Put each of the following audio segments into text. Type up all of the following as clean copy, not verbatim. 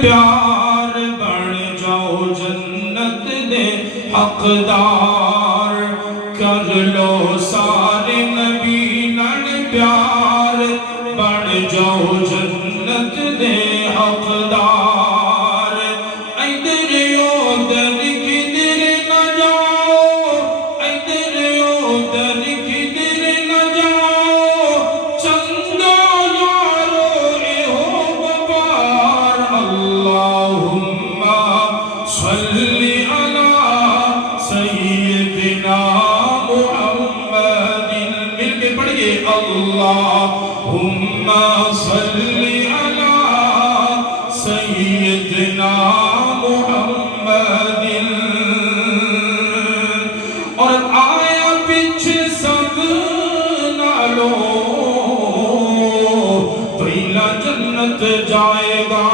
پیار بن جاؤ جنت دے حقدار کر لو سارے نبی نال پیار بن جاؤ جنت دے حقدار ادھر ادھر کدھر نہ جاؤ ادھر ادھر کدھر نہ جاؤ چنگا یارو اے ہو بپار اللہم صلی علی سیدنا محمد مل کے پڑھئے اللہم صلی علی سیدنا محمد اور آیا پیچھے سب نالو پہلا جنت جائے گا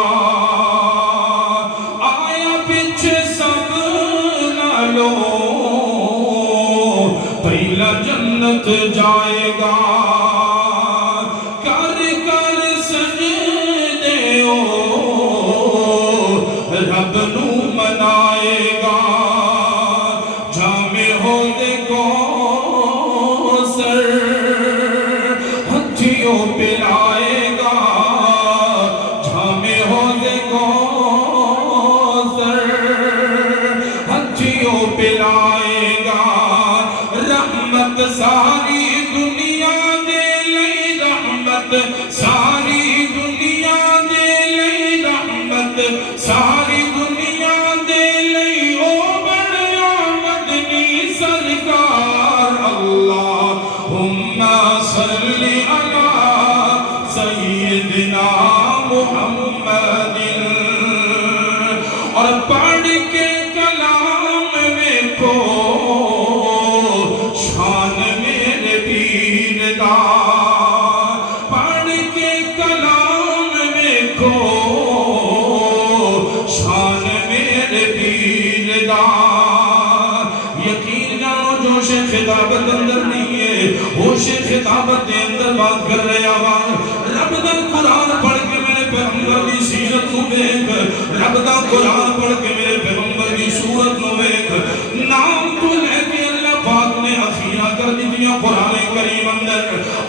آیا پیچھے سب نالو پہلا جنت جائے گا کر کر سجدے او رب نو منائے گا جامع ہو دے کوثر ہتھیوں پلائے گا جامع ہو دے کوثر ہتھیوں پلائے گا رحمت ساری دنیا دے لئی رحمت ساری دنیا دے لئی رحمت ساری دنیا دے لئی او بڑیا مدنی سرکار اللہم صلی علی سیدنا محمد اور پڑھ کے کلام میں کو شان میرے پیر دا پڑھ کے کلام میں کو شان میرے پیر دا یقین جانو جوش خطابت اندر نہیں ہے ہوش خطابت دے اندر بات کر رہے آواز رب دا قرآن پڑھ کے میرے پیغمبر دی سیرت نو بیک رب دا قرآن پڑھ کے میرے پیغمبر دی صورت نو بیک نام تو لے کے اللہ پاک نے اخیرہ کر دی دنیا قرآن کریم اندر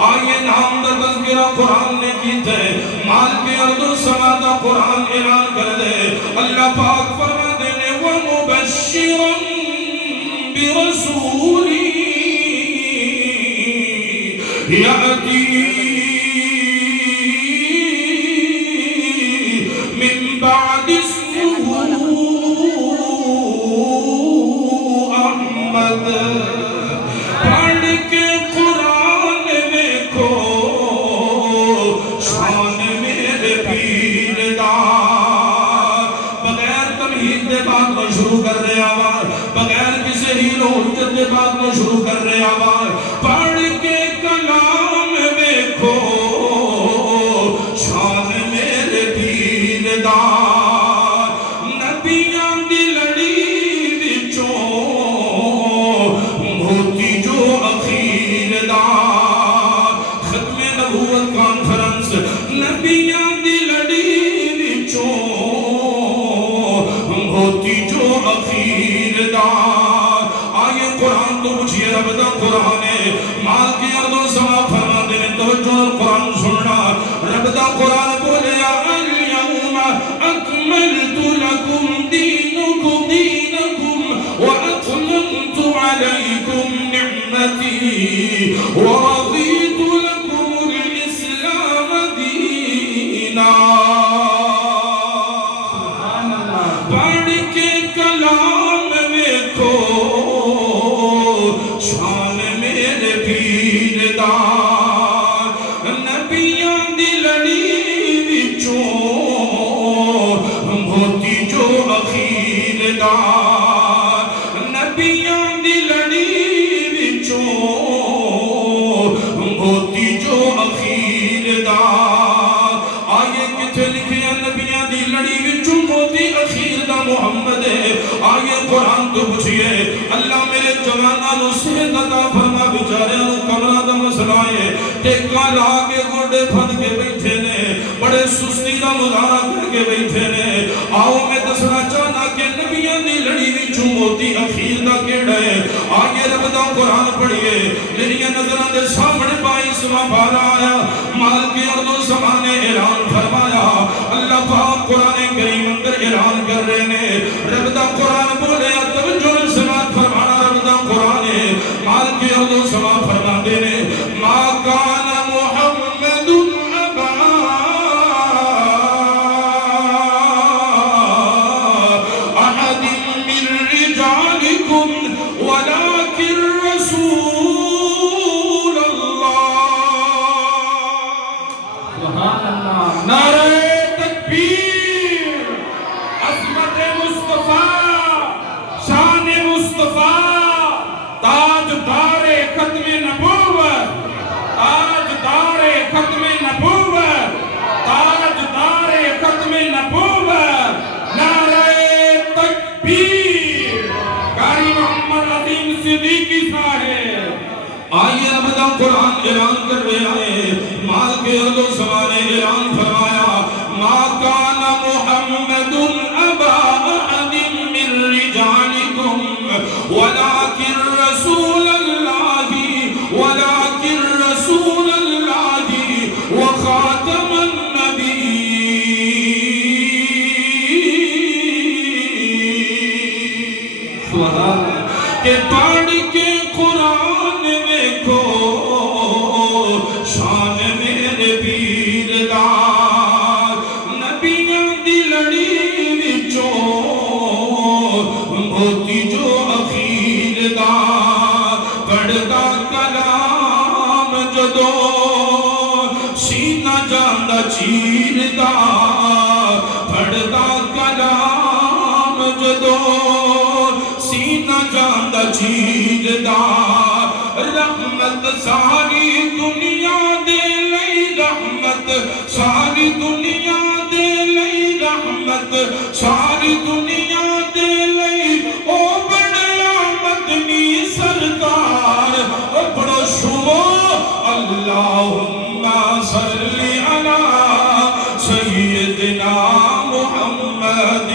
آئیے نام دا تذکرہ قرآن نے کی تھے مال کے ارض و سما دا قرآن اعلان کر دے اللہ پاک فرما دینے وَمُبَشِّرًا بِرَسُولِي یَأْتِي من بعد اسمه احمد پڑھ کے قرآن میں کو شان میرے پیر دا بغیر تمہید دے بات میں شروع کر رہے آواز بغیر کسی ہیرو حجت دے بات میں شروع کر رہے آواز پڑھ کے کلام میں کو شان میرے پیر دا نبیاں دی لڑی وچوں موتی جو اخیر دا ختم نبوت کانفرنس نبیاں دی لڑی وچوں موتی جو اخیر دا آئیے قرآن تو پوچھئے رب دا قرآن ہے مال کی ارض و سما فرما دینے توجہ قرآن سننا رب دا قرآن بولے اليوم اکملت لکم دینکم واتممت علیکم نعمتی ورضیت لکم الاسلام دینا پڑھ کے کلام میں کو شان میرے پیر دا نبیاں دی لڑی وچوں موتی جو اخیر دا نبیاں دی لڑی وچوں موتی جو اخیر دا آئے کتھے لکھے نبیاں دی لڑی وچوں موتی اخیر دا محمد ہے آئے قرآن تو پوچھئے اللہ میرے جوانہ نو صحت عطا فرما بیچارے نو کمرہ دا مسئلہ ہے ٹیکا لا کے گوڑے پھد کے بیٹھے نے بڑے سستی دا مظاہرہ کر کے بیٹھے نے موتی اخیر دا کیڑا ہے. آئیے رب دا قرآن پڑھیے. میری نظروں دے سامنے 22واں پارہ آیا. مالک ارض و زمان نے اعلان فرمایا. اللہ پاک قرآن کریم اندر اعلان کر رہے ہیں. رب دا قرآن بولے توجہ سماعت فرمانا. رب دا قرآن ہے. مالک ارض و زمان فرما دے نے ما کان محمد ابا احد من رجالکم ولکن رسول اللہ. سبحان اللہ. نعرہ تکبیر. عظمت مصطفیٰ، شان مصطفیٰ، تاجدار ختم نبوت، تاجدار ختم نبوت، تاجدار ختم نبوت. نعرہ تکبیر. قاری محمد عظیم صدیقی صاحب. آئیے رب دا قرآن اعلان کر رہے ہیں. مال کے ارض و زمان نے اعلان فرمایا ما کان محمد ابا احد من رجالکم ولکن رسول اللہ ولکن رسول اللہ وخاتم النبی. کہ پڑھ کے قرآن دیکھو شان میرے پیر دا. نبیاں دی لڑی وچوں موتی جو اخیر دا. پڑھدا کلام جدو سینہ جاندا چیر دا. پڑھدا کلام جدو سینہ جاندا چیر دا. رحمت ساری دنیا دے لئی رحمت ساری دنیا دے لئی رحمت ساری دنیا دے لئی او بڑا مدنی سرکار. او بڑا شمو اللہم صلی علی سیدنا محمد.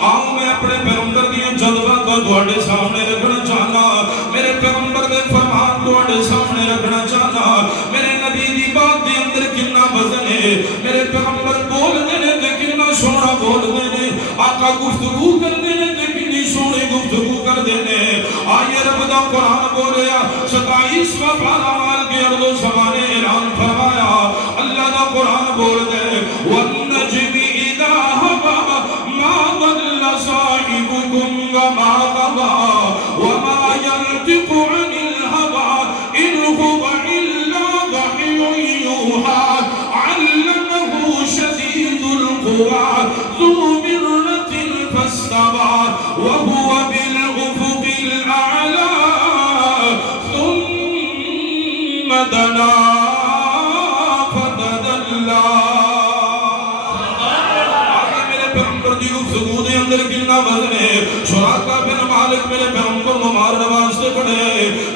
آؤ میں اپنے پیغمبر دیا جذبہ کو دوڑے سامنے رکھنا چاہنا. میرے پیغمبر دے فرمان دوڑے سامنے رکھنا چاہنا. میرے نبی دی بات دے اندر کنا وزن ہے. میرے پیغمبر بول دینے تے کنا سونا بول دینے. آقا گفتگو کر دینے تے کنی سونے گفتگو کر دینے. آئیے رب دا قرآن بولیا 27واں پارہ مال کے ارض و زمان نے اعلان فرمایا. اللہ دا قرآن بول دے والنجم اذا ہوا ما ضل صاحبكم وما غوى وما ينطق عن الهوى إن هو إلا وحي يوحى علمه شديد القوى ذو مرة فاستوى وهو بالأفق الأعلى ثم دنا فتدلى. اندر کتنا وزن ہے. سراقہ بن مالک میرے پیغمبر ممار واسطے پڑھے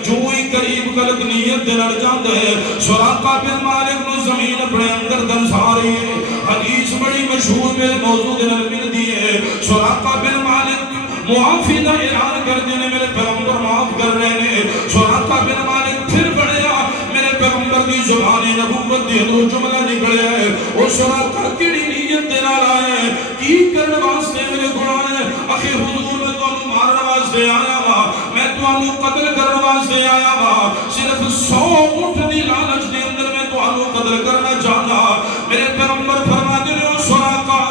جو ہی قریب غلط نیت دے لڑ جاندے. سراقہ بن مالک نو زمین اپنے اندر دنسا رہی ہے. حدیث بڑی مشہور میرے موضوع دے نال مل دی ہے. سراقہ بن مالک معافی دا اعلان کر دینے میرے پیغمبر معاف کر رہے ہیں. سراقہ بن مالک پھر پڑھیا میرے پیغمبر دی زبان نبوت دی دو جملہ نکلے ہے. او سراقہ کیڑی نیت دے نال آئے کی کرنے واسطے میرے قرآن ہے. اخی حضور میں تو انہوں مارنے واسطے آیا وا میں تو انہوں قتل کرنے واسطے آیا وا. صرف 100 اٹھ دی لالچ دے اندر میں تو انہوں قتل کرنا چاہنا. میرے پیغمبر فرما دے رہے ہو سراقہ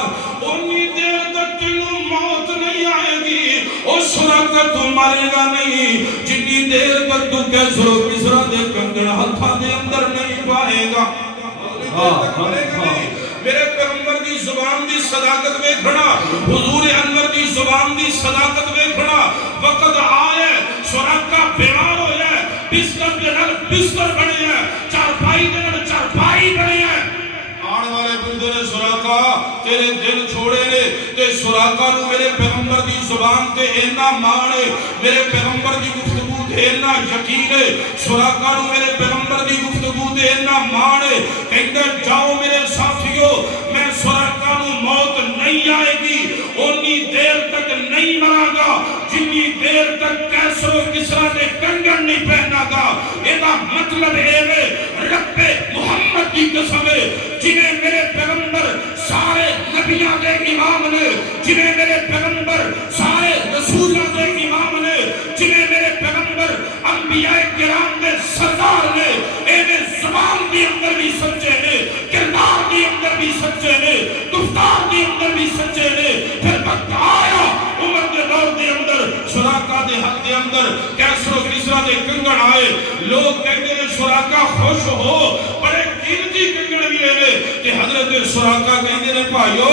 انی دیر تک تنہوں موت نہیں آئے گی. او سراقہ تو مارے گا نہیں جنی دیر تک تو کیسرو کسرا دے کنگن ہتھا دے اندر نہیں پائے گا. میرے پیغمبر دی زبان دی صداقت میں کھڑا حضور انور دی زبان دی صداقت میں کھڑا. وقت آئے سراقہ بیمار ہو جائے بستر دے نال بستر بڑے ہیں چارپائی دے نال چارپائی بڑے ہیں. آنے والے بندے نے سراقہ تیرے دل چھوڑے لے تے سراقہ نو میرے پیغمبر دی زبان تے اینا مانے میرے پیغمبر دی گفتگو تے اینا یقین ہے. سراقہ نو میرے پیغمبر دی گفتگو تے اینا مانے کہتے جاؤ میرے ساتھیوں میں سراقہ نو موت نہیں آئے گی اونی دیر تک نہیں مراں گا جنی دیر تک کیسر و کسرا نے کنگن نہیں پہنا گا ایدہ مطلب ہے رب محمد کی قسم ہے جنہیں میرے پیغمبر سارے نبیاں دے امام نے جنہیں میرے پیغمبر سارے رسولہ دے امام نے جنہیں میرے پیغمبر انبیاء کرام دے سردار نے ایوے زبان دی اندر بھی سچے نے کردار دی اندر بھی سچے نے گفتار دی اندر بھی سچے نے پھر وقت آیا عمر دے دور دے اندر سراقہ دے حق دے اندر کیسر و کسرا دے کنگن آئے لوگ کہتے ہیں سراقہ خوش ہو بڑے قیمتی کنگن بھی رہے کہ حضرت سراقہ کہتے ہیں بھائیو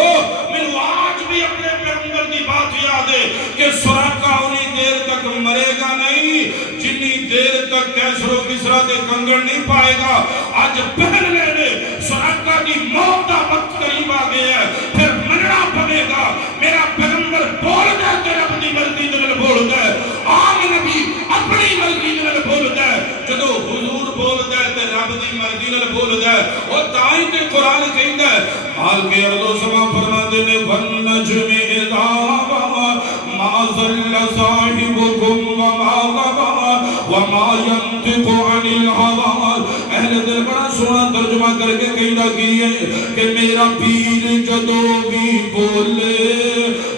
میں آج بھی اپنے پیغمبر دی بات یاد ہے کہ سراقہ انہی دیر تک مرے گا نہیں جنہی دیر تک کیسر و کسرا دے کنگن نہیں پائے گا آج پہن لینے سراقہ دی موت دا وقت قریب آ گیا ہے پھر مننا پڑے گا میرا پیغمبر بول دے تیرے اپنی مرضی دل بول دے عام نبی اپنی مرضی دل بول دے جدو حضور بول دے تے رب دی مرضی دل بول دے اور تائیں تے قرآن کہیں دے حال کے ارض و سما فرما دے نے وَالنَّجْمِ اِذَا هَوَىٰ مَا ضَلَّ صَاحِبُكُمْ وَمَا غَوَىٰ وَمَا يَنطِقُ عَنِ الْهَوَىٰ اہل دل بڑا سونا ترجمہ کر کے کہنا کیے کہ میرا پیر جدو بھی بولے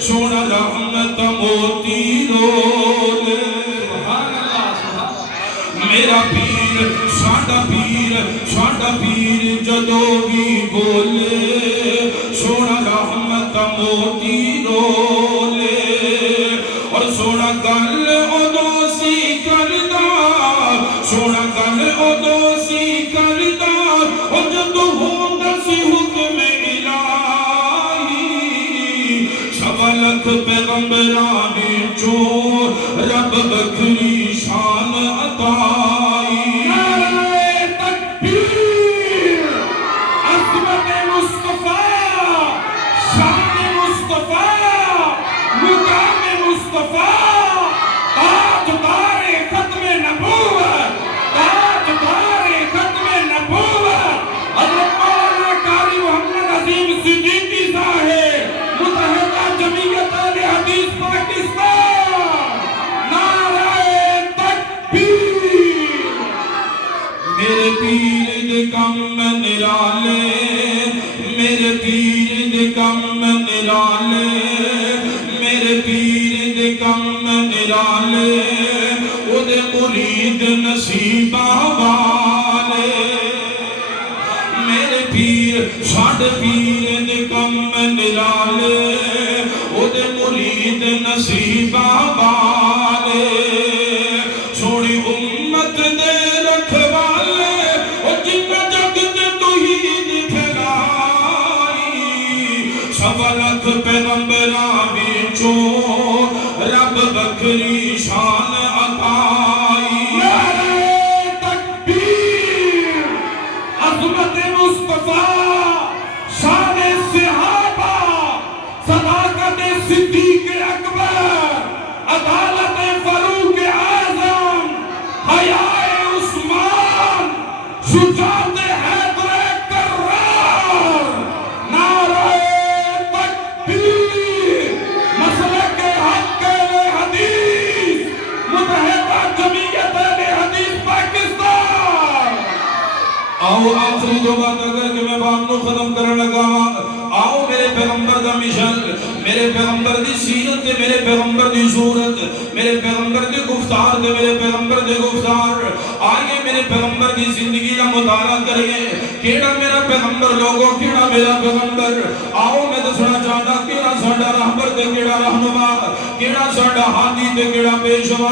سونا رحمت موتی رولے میرا پیر ساڈا پیر جدو بھی بولے سونا رحمت موتی رولے اور سونا گل ادو سی کردہ سونا گل ادو سی کردہ اور جدو ہوندہ سی حکم الہی سوا لکھ پیغمبران چون رب بکری شان عطائی نعرہ تکبیر عظمت مصطفیٰ شان مصطفیٰ مقام مصطفیٰ تاجدار ختم نبوت تاجدار ختم نبوت حضرت مولانا قاری محمد عظیم صدیقی صاحب متحدہ جمعیت اہل حدیث پاکستان نعرہ تکبیر میرے پیر دے کم نرالے میرے پیر دے کم نرالے میرے پیر دے کم نرالے او دے مرید نصیبہ والے میرے پیر ساڈے پیر دے کم نرالے او دے مرید نصیبہ والے سوڑی امت دے رکھوالے او جن جگ تے توحید پھیلائی سوا لکھ پیغمبراں وچوں رب بکری شان عطائی نعرہ تکبیر عظمت مصطفیٰ شان صحابہ صداقت صدیق اکبر عدالت فاروق اعظم حیاء عثمان شجاعت حیدر کرار نعرہ تکبیر مسلک حق اہل حدیث متحدہ جمعیت اہل حدیث پاکستان آؤ آخری دو بات اگر کہ میں بات کو ختم کرنے لگا آؤ میرے پیغمبر دا مشن میرے پیغمبر دی سیرت میرے پیغمبر دی صورت میرے پیغمبر دی گفتار میرے پیغمبر دی گفتار آئیے میرے پیغمبر دی زندگی دا مطالعہ کریے کیڑا میرا پیغمبر لوگوں کیڑا میرا پیغمبر آؤ میں دسنا چاہتا کیڑا ساڈا رہبر تے کیڑا رہنما کیڑا ساڈا ہادی تے کیڑا پیشوا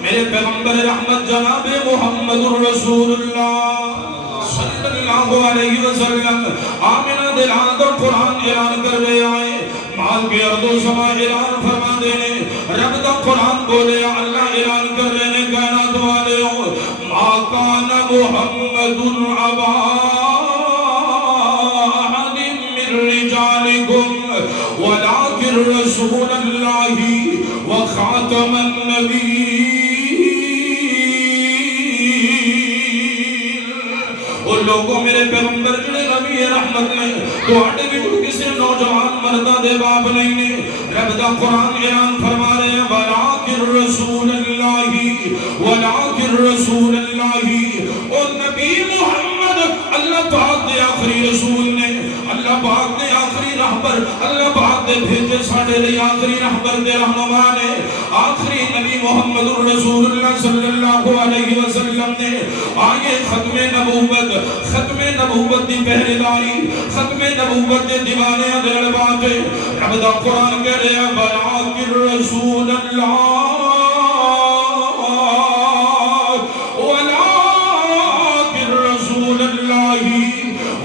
میرے پیغمبر رحمت جناب محمد رسول اللہ صلی اللہ علیہ وسلم آمینہ دلان تو قرآن اعلان کر رہے آئے مال کے ارض و سما اعلان فرما دینے رب دا قرآن بولے اللہ اعلان کر رہے نے کہنا تو آلے ہو ما کان محمد عبا احد من رجالکم ولیکن رسول اللہ وخاتم النبی لوگوں میرے پیغمبر جڑے نبی رحمت نے تو آٹے بھی جو کسی نوجوان مردہ دے باپ نہیں نے رب دا قرآن اعلان فرما رہے ہیں وَلَاكِ رسول اللہ ولکن رسول اللہ. اور نبی محمد اللہ پاک دے آخری رسول نے, اللہ پاک دے آخری رہبر, اللہ پاک دے بھیجے ساڑھے لئے آخری رہبر دے رہنما نے, آخری نبی محمد رسول اللہ صلی اللہ علیہ وسلم نے آئے ختم نبوت دی پہریداری, ختم نبوت دی دیوانے دل باتے. رب دا قرآن کہہ رہے ہیں ولیکن رسول اللہ ولکن رسول اللہ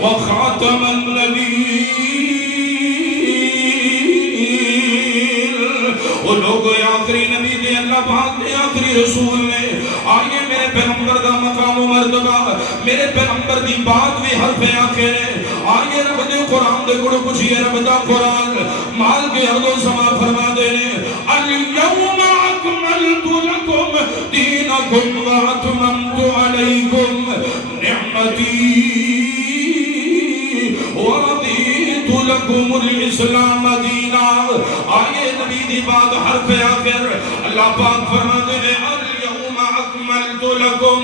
وخاتم النبیین. وہ لوگ آخری نبی دے, اللہ پاک دے آخری رسول نے. آئیے میرے پیغمبر دا مقام و مرتبہ, میرے پیغمبر دی بات بھی حرف آخر ہے. آئیے رب دے قرآن دے گڑھ پوچھئے, رب دا قرآن مال کے ارض و سما فرما دینے الیوم اکملت لکم دینکم واتممت علیکم نعمتی ورضیت لکم الاسلام دینا. آئیے نبی دی بات حرف آخر, اللہ پاک فرما دینے الیوم اکملت لکم.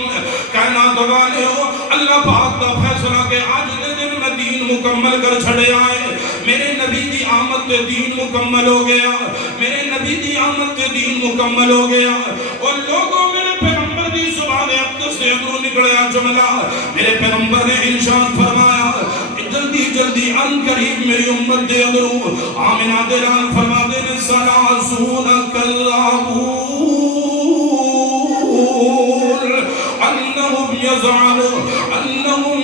کائنات والے ہو, اللہ پاک دا فیصلہ کہ آج دے دن میں دین مکمل کر چھڑے آئے. میرے نبی دی آمد تے دین مکمل ہو گیا, میرے نبی دی آمد تے دین مکمل ہو گیا. اور لوگوں میرے پیغمبر دی زبان اقدس سے ادھروں نکلیا جملہ, میرے پیغمبر نے ارشاد فرمایا جلدی جلدی ان قریب میری امت دے ادھروں آمنہ دلال فرما دینے سلاسون کلابون انہم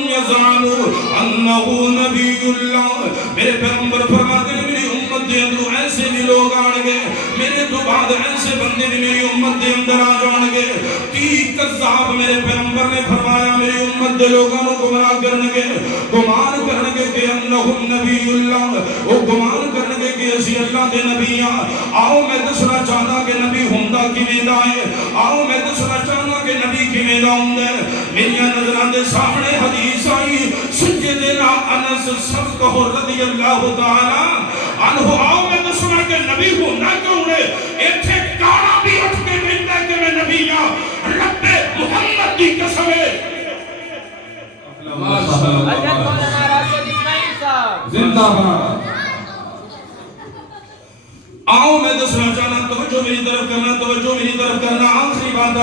یزعنوا انہو نبی اللہ. میرے پیغمبر فرما دینے میری امت دے اندر ایسے بھی لوگ آنگے, میرے تو بعد ایسے بندے بھی میری امت دے اندر آ جانگے. 30 کذاب میرے پیغمبر نے فرمایا میری امت دے لوگوں کو گمراہ کرنگے, گمان کرنگے کہ انہم نبی اللہ, وہ گمان کرنگے کہ اسی اللہ دے نبی ہیں. آؤ میں دسنا چاہنا کہ نبی ہوندہ کی میدہ ہے, آؤ میں دسنا چاہنا کہ نبی کی میدہ ہوندہ ہے. میری نظران دے سامنے حدیث آئی سجدنا انس صدقہ رضی اللہ تعالی عنہ. آؤ میں دسنا کہ نبی ہوندہ کیوں ہے, ایتھے کارا بھی اٹھ کے ملتا ہے کہ میں نبی ہاں. رب محمد کی قسم ہے زندہ باد. آؤ میں دسنا چاہنا, توجہ میری طرف کرنا, توجہ میری طرف کرنا. آخری بات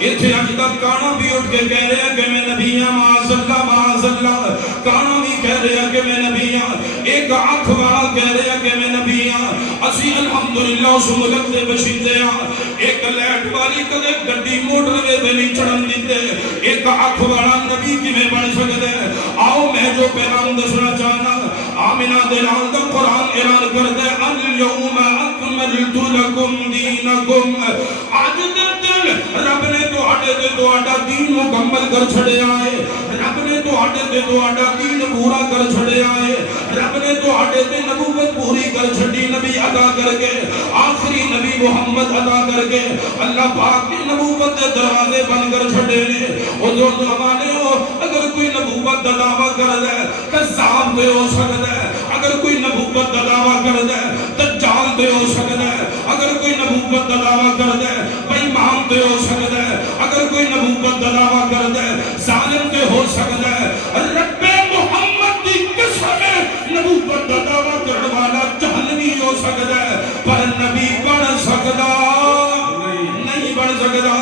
اتھے اج تک کانا بھی اٹھ کے کہہ رہے ہیں کہ میں نبی ہاں, معاذ اللہ معاذ اللہ. کانا بھی کہہ رہے ہیں کہ میں نبی ہاں, ایک آنکھ والا کہہ رہے ہیں کہ میں نبی ہاں. اسی الحمدللہ اس ملک دے بشیندے ہاں. ایک لیٹ والی کدے گڈی موٹر وے تے نہیں چڑھن دیتے, ایک آنکھ والا نبی کی میں بن سکتے. آؤ میں جو پیغام دسنا چاہنا, آمنہ دلال دا قرآن اعلان کردے الیوم اکملت لکم دینکم. آج دے دل رب نے تو آٹے دے تو آٹا دین مکمل کر چھڑے آئے, رب نے تو آٹے دے تو آٹا دین پورا کر چھڑے آئے, رب نے تو آٹے دے نبوت پوری کر چھڑی نبی عطا کر کے, آخری نبی محمد عطا کر کے. اللہ پاک کی نبوت دے دروازے بن کر چھڑے نے. اور جو زمانے ہو اگر کوئی نبوت دا دعویٰ کر دے کذاب دے ہو سکتا ہے, اگر کوئی نبوت دا دعویٰ کر دے دجال دے ہو سکتا ہے, اگر کوئی نبوت دا دعویٰ کر دے بیمان دے ہو سکتا ہے, اگر کوئی نبوت دا دعویٰ کر دے ظالم دے ہو سکتا ہے. رب محمد دی قسم نبوت دا دعویٰ کرنے والا جہنمی ہو سکتا ہے, پر نبی بن سکتا نہیں بن سکتا.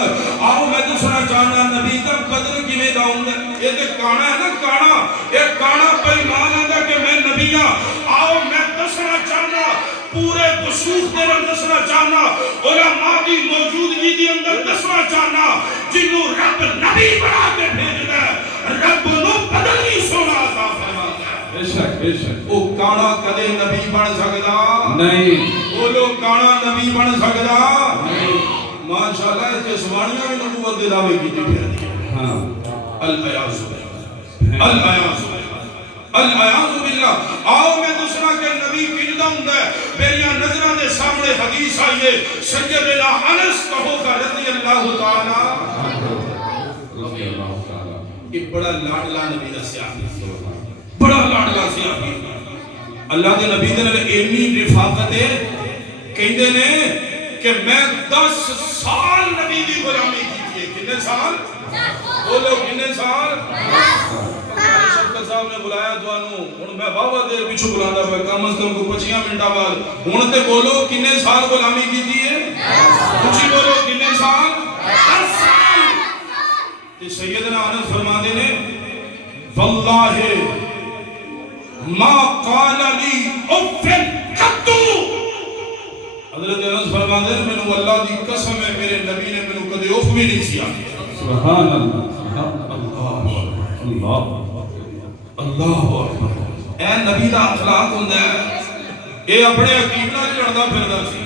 آؤ میں دوسرا چاہنا نبی دا قدر کی میں داؤں گا. یہ دے کانا ہے نا, کانا, یہ کانا بیمان آگا کہ میں نبی ہاں. آؤ میں دسنا چاہنا, پورے دسوخ دے رہا دسنا چاہنا, علماء دی موجودگی دی اندر دسنا چاہنا, جنہوں رب نبی بنا کے بھیج دے, رب نو بدل نہیں سونا عطا فرما دے. بے شک وہ کانا کدے نبی بن سکتا نہیں, وہ لوگ کانا نبی بن سکتا نہیں. ماشاءاللہ اتنے سوانیاں بھی نبوت دے دعوے کی پھر دی. العیاذ باللہ, العیاذ باللہ. آؤ میں دوسرا کہ نبی کندہ ہوں دے, میری نظران دے سامنے حدیث آئیے سیدنا انس کہو کا رضی اللہ تعالی. یہ بڑا لاڈلا نبی دا سیاحی, بڑا لاڈلا سیاحی. اللہ دے نبی دے نبی اینی رفاقت ہے, کہندے نے کہ میں 10 سال نبی دی غلامی کی تھی. کتنے سال؟ بولو کتنے سال؟ شفقت صاحب نے بلایا تو انہوں میں بابا دیر پیچھو بلانا پہ کم از کم کو 25 منٹا بعد انہوں تے بولو کتنے سال غلامی کی تھی ہے؟ کچھ بولو کتنے سال؟ 10 سال. تے سیدنا انس فرما دے نے واللہ ما قال لی افن قطو. حضرت انس فرما دے نے میں اللہ دی قسم ہے میرے نبی نے میں کدے اف بھی نہیں کیا. سبحان اللہ اللہ اللہ اکبر. اے نبی دا اخلاق ہوندا ہے. اے اپنے حکیم نال لڑدا پھردا سی,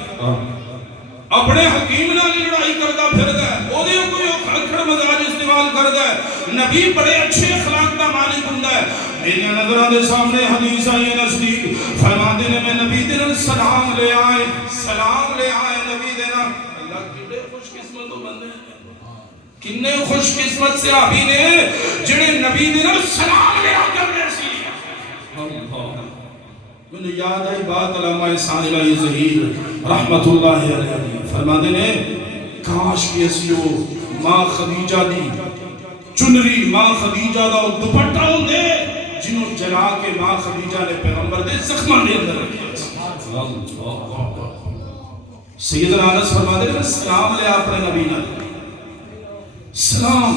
اپنے حکیم نال لڑائی کردا پھردا ہے, اودے کوئی کھڑ مزاج استعمال کردا ہے. نبی بڑے اچھے اخلاق دا مالک ہوندا ہے. میری نظراں دے سامنے حدیث آئی نزدیک فرماندے نے میں نبی دے نال سلام لے آئے نبی دے نال. اللہ کتنے خوش قسمت بندے ہیں, کتنے خوش قسمت صحابی نے جڑے نبی دے نال سلام لے آ کرنے سی. میں یاد آئی بات علامہ احسان الہی ظہیر رحمت اللہ علیہ فرماندے نے کاش کہ اسیو ماں خدیجہ دی چنری ماں خدیجہ دا دوپٹہ ہوندے جنہوں جلا کے ماں خدیجہ نے پیغمبر دے زخماں دے اندر رکھیا. سیدنا انس فرماندے نے سلام لے اپنے نبی نال سلام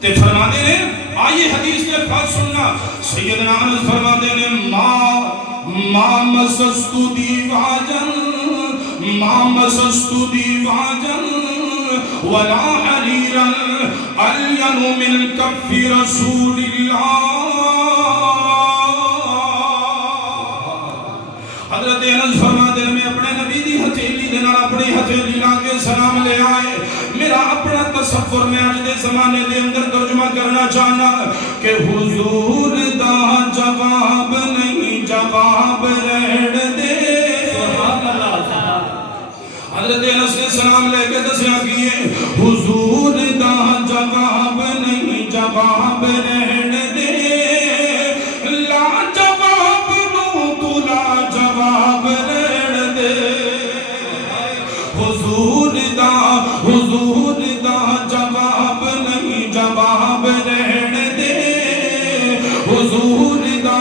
تے فرماندے نے آئیے حدیث کے الفاظ سننا. سیدنا انس فرماندے نے ما مسستو دیواجن ولا حریرا الین من کف رسول اللہ. حضرت انس فرماتے ہیں میں اپنے نبی دی ہتھیلی دے نال اپنی ہتھیلی لا کے سلام لے آئے. میرا اپنا تصور میں آج دے زمانے دے اندر ترجمہ کرنا چاہنا کہ حضور دا جواب نہیں جواب رہن دے. حضرت انس نے سلام لے کے دسیا کیے حضور دا جواب نہیں جواب رہن دے. لا جواب نو تو لا جواب رہن دے. حضور دا جواب نہیں جواب رہن دے. حضور دا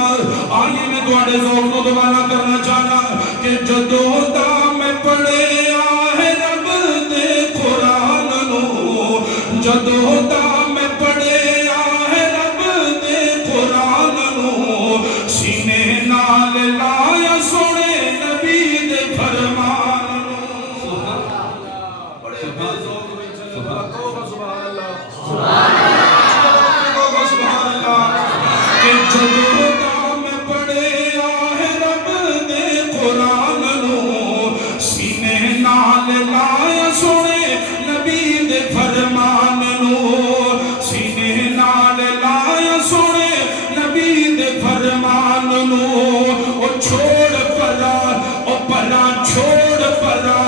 آئیے میں تواڈے ذوق نو دوبارہ کرنا چاہنا کہ جدوں دا میں پڑھیا ہے رب دے قرآن نو, جدوں دا میں پڑھیا ہے رب دے قرآن نو, سینے نال لایا سونے نبی دے فرمان نو. بڑے بے ذوق وچ سبحان اللہ سبحان اللہ سبحان اللہ کہ جدوں دا میں پڑھیا ہے رب دے قرآن نو, سینے نال لایا سونے نبی دے فرمان نو, سینے نال لایا سونے نبی دے فرمان نو. او چھوڑ پرا چھوڑ پرا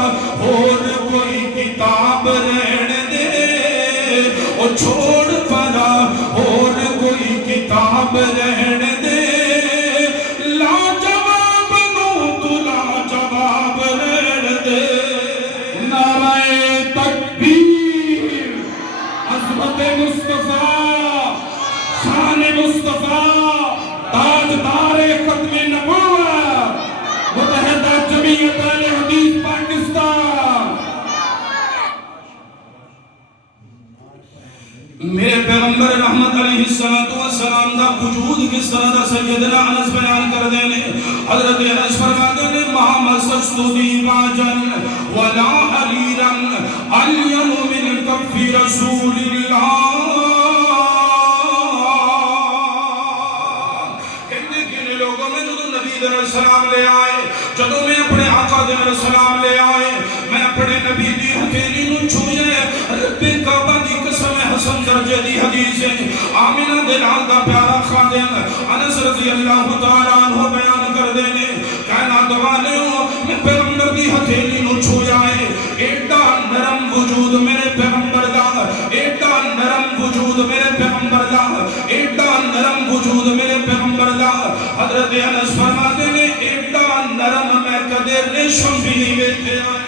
اور کوئی کتاب رہن دے. او چھوڑ پرا اور کوئی کتاب رہن دے. لا جواب نو تو لا جواب رہن دے. نعرہ تکبیر, عظمت مصطفیٰ, شان مصطفیٰ, تاجدار ختم نبوت, متحدہ جمعیت اہل حدیث پاکستان. میرے پیغمبر رحمت علیہ السلام دا وجود کس طرح دا سیدنا انس بیان کر دینے. حضرت انس فرماتے ہیں ما مسست دیواجن ولا حریرا الین من کف رسول اللہ. کہنے لوگوں میں جو نبی دے سلام لے آئے, جدوں میں اپنے آقا دے سلام لے آئے, میں اپنے نبی دی ہتھیلی نو چھوئے رب کعبہ دی قسم حسن درجے دی حدیث ہے. آمینہ دلال دا پیارا خادم انس رضی اللہ تعالیٰ عنہ بیان کر دینے کائنات والے ہوں میں پیغمبر دی ہتھیلی نو چھویا ہے. ایڈا نرم وجود میرے پیغمبر دا, ایڈا نرم وجود میرے پیغمبر دا, ایڈا نرم وجود میرے پیغمبر دا. حضرت انس فرماتے نے ایڈا نرم میں کدے ریشم بھی نہیں بیٹھے آئے.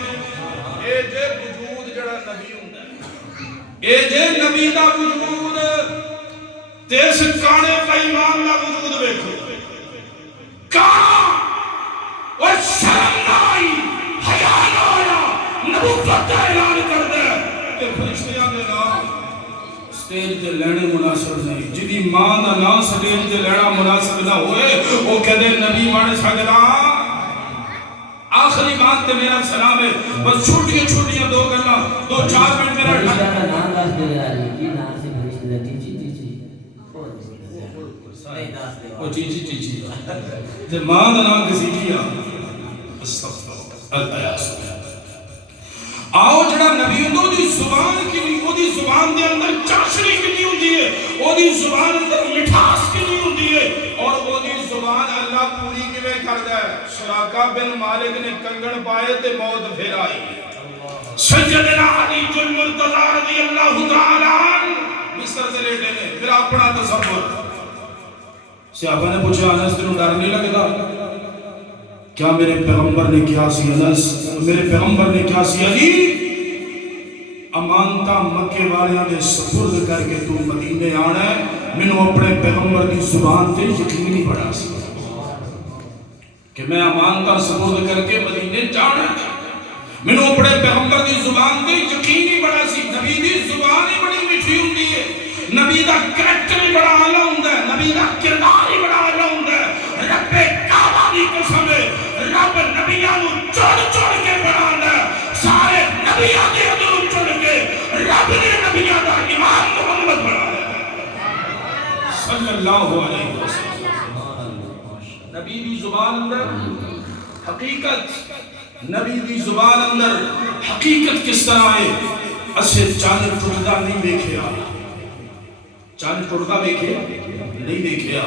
اے جے وجود جڑا نبی ہوندا ہے، اے جے نبی دا وجود تے اس کانے پیمان دا وجود ویکھو کانا اور شرم نہ آئی حیا نہ آیا نبوت کا اعلان کر دے کہ فرشتیاں دے نام سٹیج تے لینے مناسب نہیں، جدی ماں دا نام سٹیج تے لینا مناسب نہ ہوئے وہ کہتے نبی بن سکدا۔ آخری بات تے میرا سلام ہے، بس چھوٹیاں چھوٹیاں دو گلاں 2-4 منٹ میرا فرشتہ کا نام دس دے رہا ہے جی نام سے فرشتہ دا جی او جی تے ماں دا نام کسی کیا استغفر اللہ۔ آؤ جڑا نبی ہوں دی زبان کی او دی زبان دے اندر چاشنی کی نہیں ہوندی ہے، او دی زبان اندر مٹھاس کی نہیں ہوندی ہے، اور او دی زبان اللہ پوری کیویں کردا ہے۔ سراقہ بن مالک نے کنگن پائے تے موت پھر آئی، سیدنا علی المرتضی رضی اللہ تعالی عنہ مصر سے لیٹے نے، پھر اپنا تصور صحابہ نے پوچھا انس تینوں ڈر نہیں لگتا؟ کیا میرے پیغمبر نے کیا سی انس، میرے پیغمبر نے کیا سی علی امانتا مکے والیاں دے سپرد کر کے تو مدینے آنا ہے، مینوں اپنے پیغمبر دی زبان تے یقین نہیں بڑھا سی کہ میں امانتا سپرد کر کے مدینے جانا ہے، مینوں اپنے پیغمبر دی زبان تے یقین نہیں بڑھا سی۔ نبی دی زبان ہی بڑی میٹھی ہوندی ہے، نبی دا کریکٹر ہی بڑا اعلیٰ ہوندا ہے، نبی دا کردار ہی بڑا اعلیٰ ہوندا ہے۔ رب کعبہ دی قسم ہے، رب نبیاں نو چڑھ چڑھ کے بنانا ہے، سارے نبیاں دے اندر چڑھ کے رب نے نبیاں دا امام محمد بنایا ہے صلی اللہ علیہ وسلم۔ نبی دی زبان اندر حقیقت، نبی دی زبان اندر حقیقت کس طرح ہے؟ اسے چاند ٹوٹدا نہیں دیکھیا، چاند ٹوٹدا دیکھیا نہیں دیکھیا،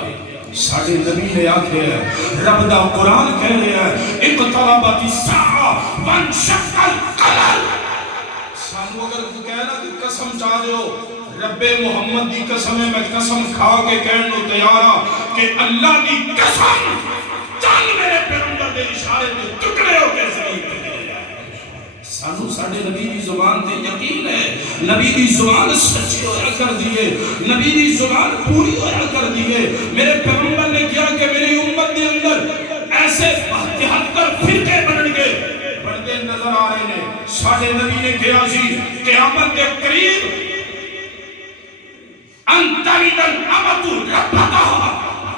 ساڑھے نبی نے آکھے ہے، رب دا قرآن کہہ رہا ہے اقتربت الساعہ وانشق القمر۔ سانو اگر تو کہنا کہ قسم چاہ دیو، رب محمد دی قسم ہے، میں قسم کھا کے کہنو تیارا کہ اللہ دی قسم چاند میرے پیغمبر دے اشارے میں ٹکڑے ہو کے زمین پہ گرے۔ سانو ساڑھے نبی دی زبان تے یقین ہے، نبی دی زبان سچی ہویا کر دیئے، نبی دی زبان پوری ہویا کر دیئے۔ میرے پیغمبر نے کیا کہ میری امت دے اندر ایسے 73 فرقے بن گئے، بڑھتے نظر آ رہے ہیں۔ ساڑھے نبی نے کیا سی قیامت کے قریب انترید الامت ربتہا،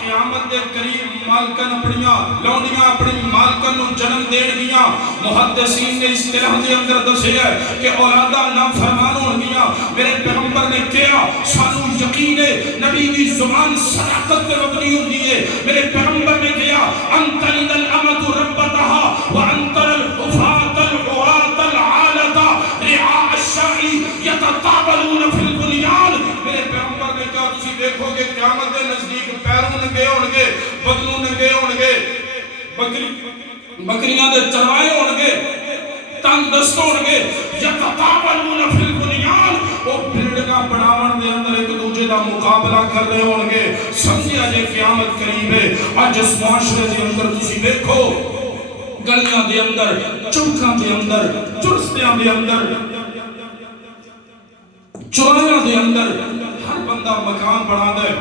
قیامت دے قریب مالکن اپنیاں لونیاں اپنی مالکن نو جنم دین گیاں۔ محدثین نے اصطلاح دے اندر دسے ہے کہ اولادہ نافرمان ہون گیاں۔ میرے پیغمبر نے کیا سانو یقین ہے، نبی دی زبان صداقت پہ مبنی ہوتی ہے۔ میرے پیغمبر نے کیا انترید الامت ربتہا وانتر العفات العوات العالتا رعاء الشاعی یتطابلون فی البنیان۔ میرے پیغمبر نے کہا تسی دیکھو کہ قیامت دے نزدیک پیروں ننگے ہونگے، بدلوں ننگے ہونگے، بکریاں دے چروائے ہونگے، تنگ دست ہونگے، یتطابلون فی البنیان، وہ بلڈنگاں بناون دے اندر ایک دوسرے دا مقابلہ کر رہے ہونگے۔ سمجھیا جے قیامت قریب ہے۔ اج اس معاشرے دے اندر تسی دیکھو گلیاں دے اندر، چوکاں دے اندر، چرستیاں دے اندر، چوراہاں دے اندر ہر بندہ مکان بنا دے،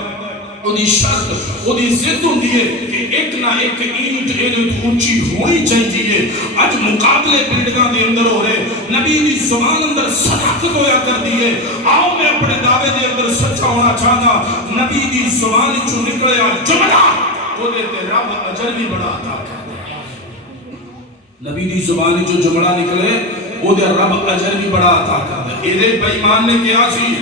او دی شرط او دی ضد ہوندی ہے کہ ایک نہ ایک اینٹ ایڈے اونچی ہونی چاہیے۔ اج مقابلے بلڈنگاں دے اندر ہو رہے، نبی دی زبان اندر صداقت ہویا کر دیئے۔ آؤ میں اپنے دعوے دے اندر سچا ہونا چاہتا، نبی دی زبان جو نکلیا جملہ وہ دیتے رب اجر بھی بڑا عطا کر دے۔ نبی دی زبان جو جملہ نکلے وہ دے رب اجر بھی بڑا عطا کر دے۔ ایدے بیمان نے کیا سی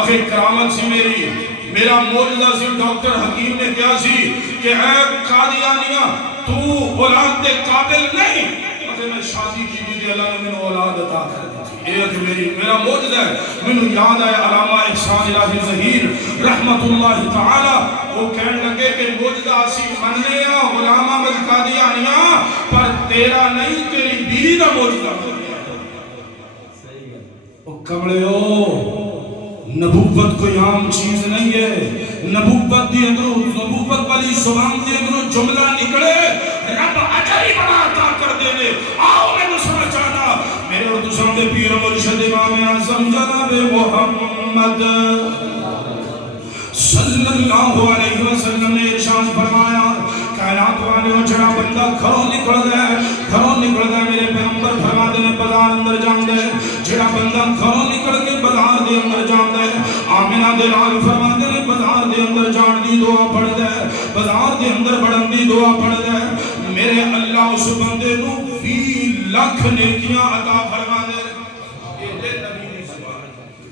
اخی کرامت سی میری، میرا موجزہ سی ڈاکٹر حکیم نے کیا سی کہ اے قادیانیہ تو اولاد دے قابل نہیں، اگر میں شادی کی دی اللہ نے میں اولاد عطا کر دی۔ اے کہ میرا موجزہ ہے، میں یاد آئے علامہ احسان الہی ظہیر رحمت اللہ تعالی، وہ کہنے لگے کہ موجزہ سی مننے یا غلام احمد قادیانیہ پر تیرا نہیں تیری بیوی دا موجزہ ہو گیا۔ او کمڑے ہو، نبوت کوئی عام چیز نہیں ہے۔ نبوت دی اندروں، نبوت والی زبان دی اندروں جملہ نکلے، رب اجر ہی بڑا عطا کر دے۔ آؤ میں تو سمجھ آنا، میرے اور دوسروں اعظم جناب محمد صلی اللہ علیہ وسلم نے ارشاد فرمایا کائنات والے جڑا بندہ گھروں نکل گئے میرے پیغمبر فرماتے ہیں بازار اندر جان دے جڑا بندہ گھروں نکل کے بازار دے اندر جان دے آمنہ دے لال فرماتے ہیں بازار دے اندر جان دی دعا پڑھ دے بازار دے اندر بڑھن دی دعا پڑھ دے میرے اللہ اس بندے نو 20 لاکھ نیکیاں عطا فرما دے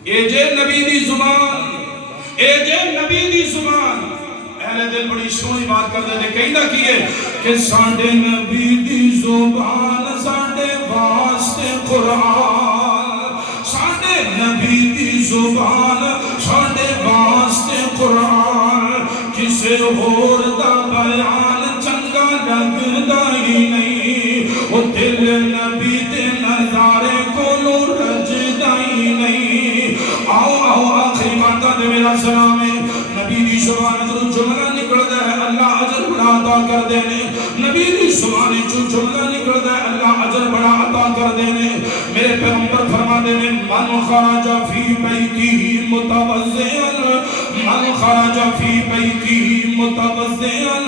اے جے نبی دی زبان اے جے نبی دی زبان اہل دل بڑی سونی بات کر دے کہندہ کیے کہ ساڈے نبی دی زبان ساڈے واسطے قرآن ساڈے نبی دی زبان ساڈے واسطے قرآن کسے اور دا بیان چنگا لگدا ہی نہیں او دل نبی دے نظارے کو رجدا ہی نہیں آؤ آخری باتہ دے میرا سلام ہے نبی دی زبان جو جملہ نکلتا ہے اللہ اجر بڑا عطا کر دینے نبی دی زبان جو جملہ نکلتا ہے اللہ اجر بڑا عطا کر دینے میرے پیغمبر فرما دینے من خرج فی بیتہ متوضئا من خرج فی بیتہ متوضئا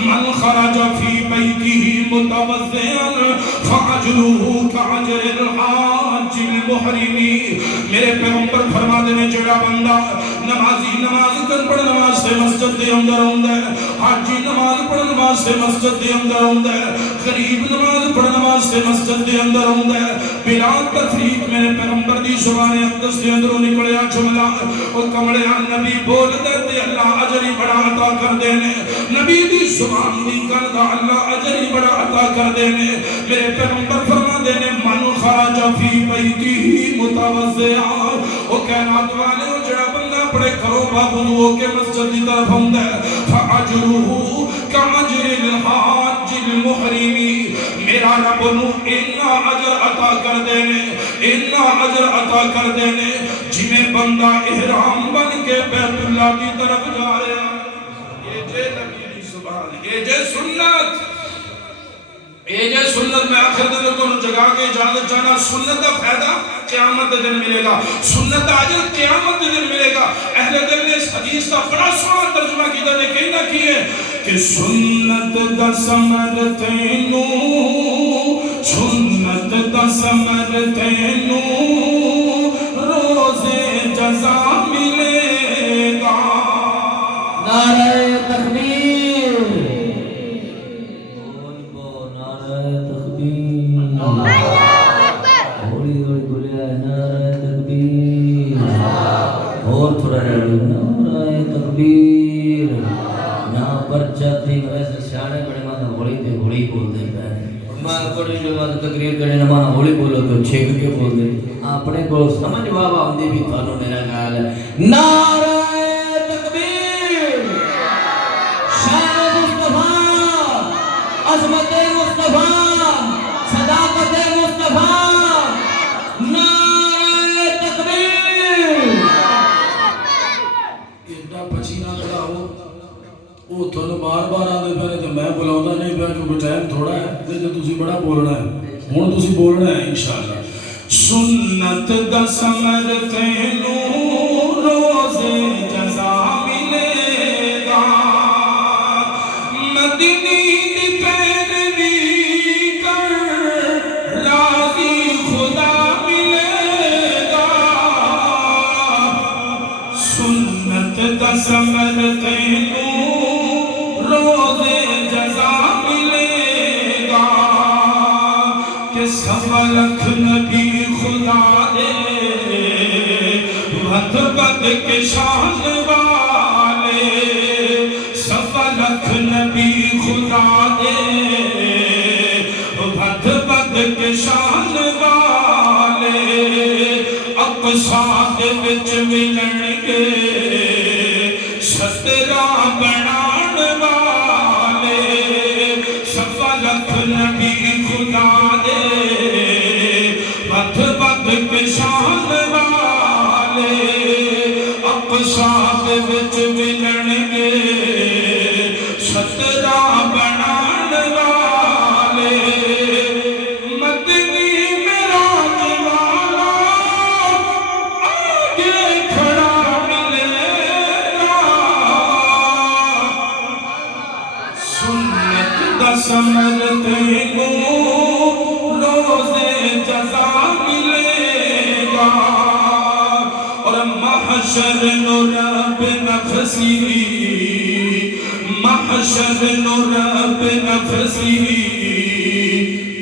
من خرج فی بیتہ متوضئا فاجرہ کاجر الحاج المحرم میرے پیغمبر فرما دینے جڑا بندہ نمازی نماز کر پڑھ نماز سے مسجد دے اندر ہوندہ ہے حاجی نماز پڑھ نماز سے مسجد دے اندر ہوندہ ہے غریب نماز پڑھ نماز سے مسجد دے اندر ہوندہ ہے بلا تفریق میرے پیغمبر دی زبان اقدس دے اندروں نکلیا جملہ اور کمڑے نبی بول دیتے اللہ اجری بڑا عطا کر دینے نبی دی زبان دی کردہ اللہ اجری بڑا عطا کر دینے میرے پیغمبر فرما دینے من خرج فی بیتہ متوضئا او کائنات والے او جڑا بندہ پڑے کرو بابو ہو کے مسجد دی طرف ہوندہ ہے فاجرہ کاجر الحاج المحرمی میرا رب نو اتنا اجر عطا کر دینے اتنا اجر عطا کر دینے جنہیں بندہ احرام بن کے بیت اللہ کی طرف جا رہے ہیں یہ جے نبی دی زبان یہ جے سنت میں آخر دن کو جگہ کے اجازت جانا سنت کا فائدہ قیامت دن ملے گا سنت عجل قیامت دن ملے گا اہل دل نے اس حدیث کا بڑا سوال ترجمہ کیتا نے کہیں نہ کیے کہ سنت دا سمر تینو سنت دا سمر تینو روز جزا ملے گا نعرہ تکبیر اور تھوڑا نعرہ تکبیر نہ پرچہ تھی ویسے سیانے بڑے مانا ہولی دے ہولی بول دے ماں کوڑی جو مانا تقریر کرنے نہ مانا ہولی بولو تو چھیک کے بول دے اپنے کو سمجھ بابا ہوندی بھی تھانوں میرا خیال ہے نعرہ تکبیر شان مصطفیٰ عظمت مصطفیٰ صداقت مصطفیٰ وہ تھوڑا بار بار آدھے پہلے تو میں بلاؤں نہیں پہ کیونکہ ٹائم تھوڑا ہے لیکن تُسی بڑا بولنا ہے ہون تُسی بولنا ہے انشاءاللہ سنت دا سمر تینو روز جزا ملے گا مدنی دی پیروی کر راضی خدا ملے گا سنت دا سمر تینو روز جزا ملے گا کہ سوا لکھ نبی خدا دے بد بد کے شان والے سوا لکھ نبی خدا دے بد بد کے شان والے اقصا دے وچ ملن گے سترا بنان والے سوا لکھ نبی خدا دے بد بد کے شان والے اقصا دے وچ ملن گے سترا بنان والے مدنی معراج والا سمرتے کو روز جزا ملے گا اور محشر نو رب نفسی محشر نو رب نفسی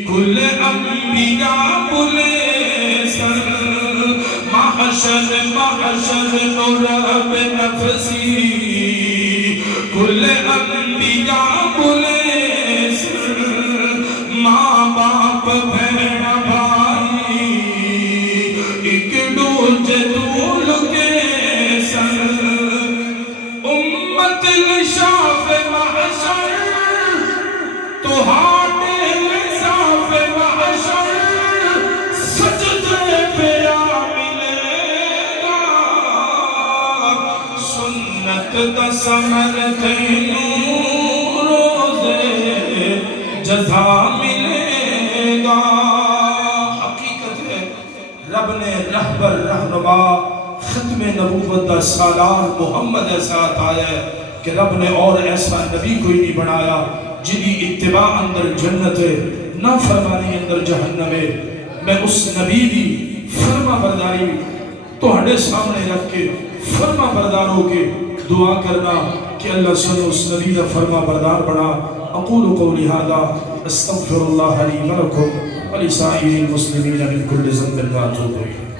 کل انبیاء بلے سر محشر نو رب نفسی کل انبیاء بلے سر ماں باپ بہن بھائی ایک دوجے دول کے سر امت لشاف محشر تو ہاٹے لصاف محشر سجدے پہ آ ملے گا سنت دا ثمر تینوں روزے جزا ملے گا حقیقت ہے رب نے رہبر رہنما ختم نبوت دا سالار محمد ایسا آیا ہے کہ رب نے اور ایسا نبی کوئی نہیں بنایا جنہی اتباع اندر جنت ہے نہ فرمانی اندر جہنم ہے میں اس نبی دی فرما برداری تہاڈے سامنے رکھ کے فرما بردار ہو کے دعا کرنا کہ اللہ سن اس نبی دا فرما بردار بنا اقول قولی ھذا استغفر اللہ لی ولکم ولسائر المسلمین من کل ذنب واتوب الیہ